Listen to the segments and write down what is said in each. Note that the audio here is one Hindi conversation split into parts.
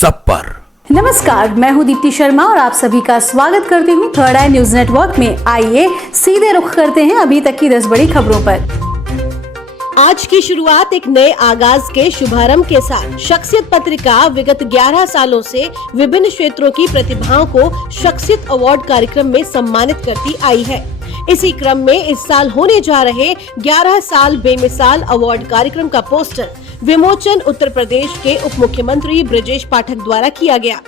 सब पर। नमस्कार, मैं हूं दीप्ति शर्मा और आप सभी का स्वागत करती हूं थर्ड आई न्यूज नेटवर्क में। आइए सीधे रुख करते हैं अभी तक की 10 बड़ी खबरों पर। आज की शुरुआत एक नए आगाज के शुभारंभ के साथ। शख्सियत पत्रिका विगत 11 सालों से विभिन्न क्षेत्रों की प्रतिभाओं को शख्सियत अवार्ड कार्यक्रम में सम्मानित करती आई है। इसी क्रम में इस साल होने जा रहे 11 साल बेमिसाल अवार्ड कार्यक्रम का पोस्टर विमोचन उत्तर प्रदेश के उप मुख्यमंत्री ब्रजेश पाठक द्वारा किया गया।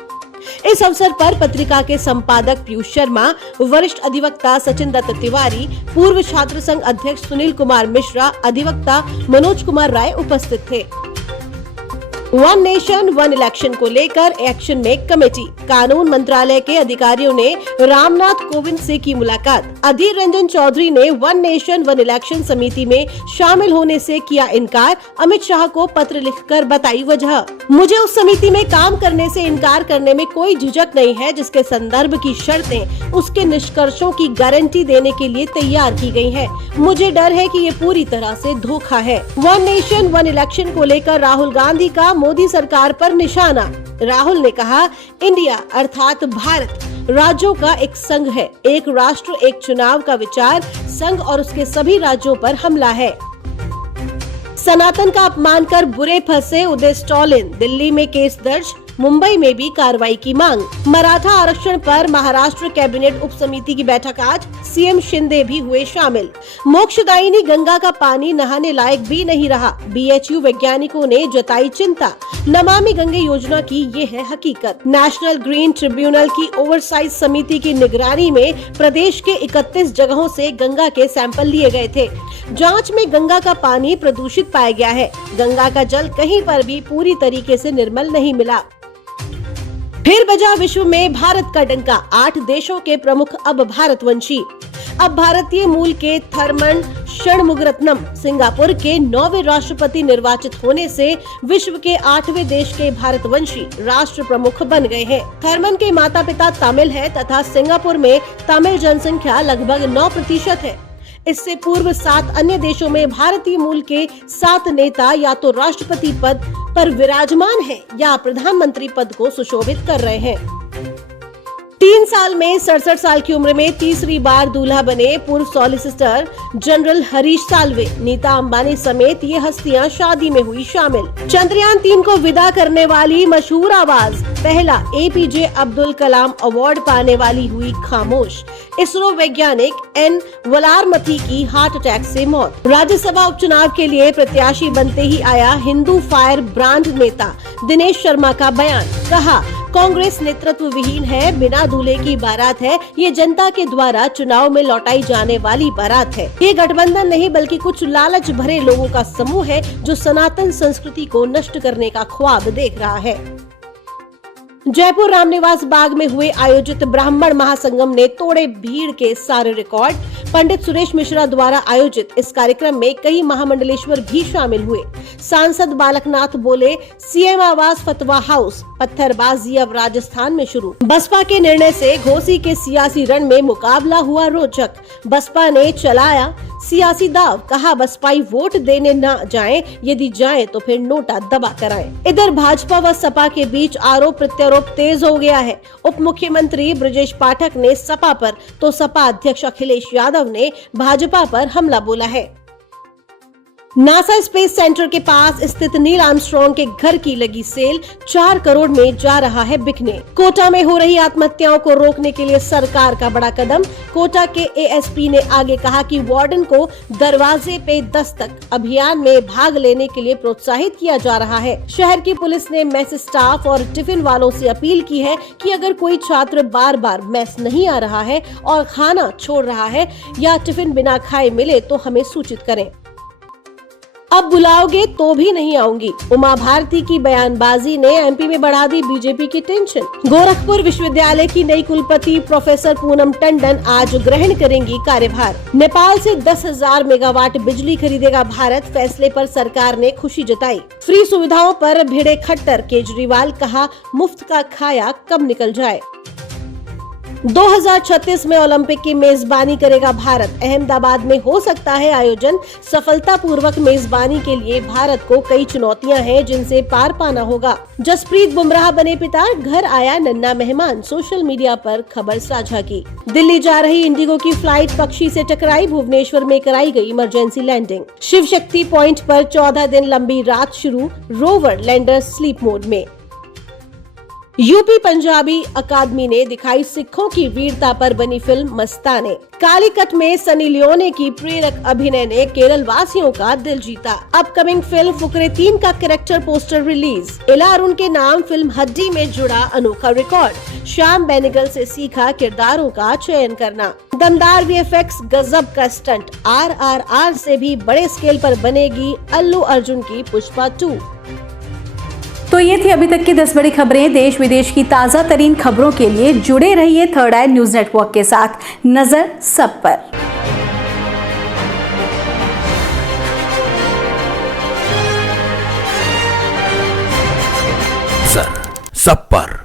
इस अवसर पर पत्रिका के संपादक पीयूष शर्मा, वरिष्ठ अधिवक्ता सचिन दत्त तिवारी, पूर्व छात्र संघ अध्यक्ष सुनील कुमार मिश्रा, अधिवक्ता मनोज कुमार राय उपस्थित थे। वन नेशन वन इलेक्शन को लेकर एक्शन में कमेटी। कानून मंत्रालय के अधिकारियों ने रामनाथ कोविंद से की मुलाकात। अधीर रंजन चौधरी ने वन नेशन वन इलेक्शन समिति में शामिल होने से किया इनकार। अमित शाह को पत्र लिखकर बताई वजह। मुझे उस समिति में काम करने से इनकार करने में कोई झिझक नहीं है, जिसके संदर्भ की शर्तें उसके निष्कर्षों की गारंटी देने के लिए तैयार की गई है। मुझे डर है कि ये पूरी तरह से धोखा है। वन नेशन वन इलेक्शन को लेकर राहुल गांधी का मोदी सरकार पर निशाना। राहुल ने कहा, इंडिया अर्थात भारत राज्यों का एक संघ है। एक राष्ट्र एक चुनाव का विचार संघ और उसके सभी राज्यों पर हमला है। सनातन का अपमान कर बुरे फंसे उदय स्टॉलिन। दिल्ली में केस दर्ज, मुंबई में भी कार्रवाई की मांग। मराठा आरक्षण पर महाराष्ट्र कैबिनेट उप समिति की बैठक आज, सीएम शिंदे भी हुए शामिल। मोक्षदायिनी गंगा का पानी नहाने लायक भी नहीं रहा, बीएचयू वैज्ञानिकों ने जताई चिंता। नमामि गंगे योजना की ये है हकीकत। नेशनल ग्रीन ट्रिब्यूनल की ओवरसाइज समिति की निगरानी में प्रदेश के 31 जगहों से गंगा के सैंपल लिए गए थे। जांच में गंगा का पानी प्रदूषित पाया गया है। गंगा का जल कहीं पर भी पूरी तरीके से निर्मल नहीं मिला। फिर बजा विश्व में भारत का डंका। 8 देशों के प्रमुख अब भारतवंशी। अब भारतीय मूल के थर्मन षणमुगरत्नम सिंगापुर के 9वें राष्ट्रपति निर्वाचित होने से विश्व के 8वें देश के भारतवंशी राष्ट्र प्रमुख बन गए हैं। थर्मन के माता पिता तमिल है तथा सिंगापुर में तमिल जनसंख्या लगभग 9% है। इससे पूर्व 7 अन्य देशों में भारतीय मूल के 7 नेता या तो राष्ट्रपति पद पर विराजमान हैं या प्रधानमंत्री पद को सुशोभित कर रहे हैं। 3 साल में 67 साल की उम्र में तीसरी बार दूल्हा बने पूर्व सॉलिसिटर जनरल हरीश साल्वे। नीता अंबानी समेत ये हस्तियां शादी में हुई शामिल। चंद्रयान 3 को विदा करने वाली मशहूर आवाज, पहला एपीजे अब्दुल कलाम अवार्ड पाने वाली हुई खामोश। इसरो वैज्ञानिक एन वलारमथी की हार्ट अटैक से मौत। राज्यसभा उपचुनाव के लिए प्रत्याशी बनते ही आया हिंदू फायर ब्रांड नेता दिनेश शर्मा का बयान। कहा, कांग्रेस नेतृत्व विहीन है, बिना दूल्हे की बारात है। ये जनता के द्वारा चुनाव में लौटाई जाने वाली बारात है। ये गठबंधन नहीं बल्कि कुछ लालच भरे लोगों का समूह है जो सनातन संस्कृति को नष्ट करने का ख्वाब देख रहा है। जयपुर रामनिवास बाग में हुए आयोजित ब्राह्मण महासंगम ने तोड़े भीड़ के सारे रिकॉर्ड। पंडित सुरेश मिश्रा द्वारा आयोजित इस कार्यक्रम में कई महामंडलेश्वर भी शामिल हुए। सांसद बालकनाथ बोले, सीएम आवास फतवा हाउस, पत्थरबाजी अब राजस्थान में शुरू। बसपा के निर्णय से घोसी के सियासी रण में मुकाबला हुआ रोचक। बसपा ने चलाया सियासी दाव। कहा, बसपाई वोट देने न जाएं, यदि जाएं तो फिर नोटा दबा कराएं। इधर भाजपा व सपा के बीच आरोप प्रत्यारोप तेज हो गया है। उप मुख्यमंत्री ब्रजेश पाठक ने सपा पर तो सपा अध्यक्ष अखिलेश यादव ने भाजपा पर हमला बोला है। नासा स्पेस सेंटर के पास स्थित नील आर्मस्ट्रॉन्ग के घर की लगी सेल 4 करोड़ में जा रहा है बिकने। कोटा में हो रही आत्महत्याओं को रोकने के लिए सरकार का बड़ा कदम। कोटा के एएसपी ने आगे कहा कि वार्डन को दरवाजे पे दस्तक अभियान में भाग लेने के लिए प्रोत्साहित किया जा रहा है। शहर की पुलिस ने मेस स्टाफ और टिफिन वालों से अपील की है कि अगर कोई छात्र बार बार मेस नहीं आ रहा है और खाना छोड़ रहा है या टिफिन बिना खाए मिले तो हमें सूचित करें। अब बुलाओगे तो भी नहीं आऊंगी। उमा भारती की बयानबाजी ने एमपी में बढ़ा दी बीजेपी की टेंशन। गोरखपुर विश्वविद्यालय की नई कुलपति प्रोफेसर पूनम टंडन आज ग्रहण करेंगी कार्यभार। नेपाल से 10,000 मेगावाट बिजली खरीदेगा भारत। फैसले पर सरकार ने खुशी जताई। फ्री सुविधाओं पर भिड़े खट्टर। केजरीवाल कहा, मुफ्त का खाया कब निकल जाए। 2036 में ओलंपिक की मेजबानी करेगा भारत। अहमदाबाद में हो सकता है आयोजन। सफलतापूर्वक मेजबानी के लिए भारत को कई चुनौतियां हैं जिनसे पार पाना होगा। जसप्रीत बुमराह बने पिता, घर आया नन्हा मेहमान, सोशल मीडिया पर खबर साझा की। दिल्ली जा रही इंडिगो की फ्लाइट पक्षी से टकराई, भुवनेश्वर में कराई गई emergency landing. Shiv Shakti point पर 14 दिन लंबी रात शुरू, रोवर लैंडर स्लीप मोड में। यूपी पंजाबी अकादमी ने दिखाई सिखों की वीरता पर बनी फिल्म मस्ताने। कालीकट में सनी लियोने की प्रेरक अभिनय ने केरल वासियों का दिल जीता। अपकमिंग फिल्म फुकरे 3 का कैरेक्टर पोस्टर रिलीज। इला अरुण के नाम फिल्म हड्डी में जुड़ा अनोखा रिकॉर्ड। श्याम बेनेगल से सीखा किरदारों का चयन करना। दमदार वीएफएक्स, गजब का स्टंट। RRR से भी बड़े स्केल पर बनेगी अल्लू अर्जुन की पुष्पा 2। तो ये थी अभी तक की 10 बड़ी खबरें। देश विदेश की ताजा तरीन खबरों के लिए जुड़े रहिए थर्ड आई न्यूज नेटवर्क के साथ। नजर सब पर। सब पर।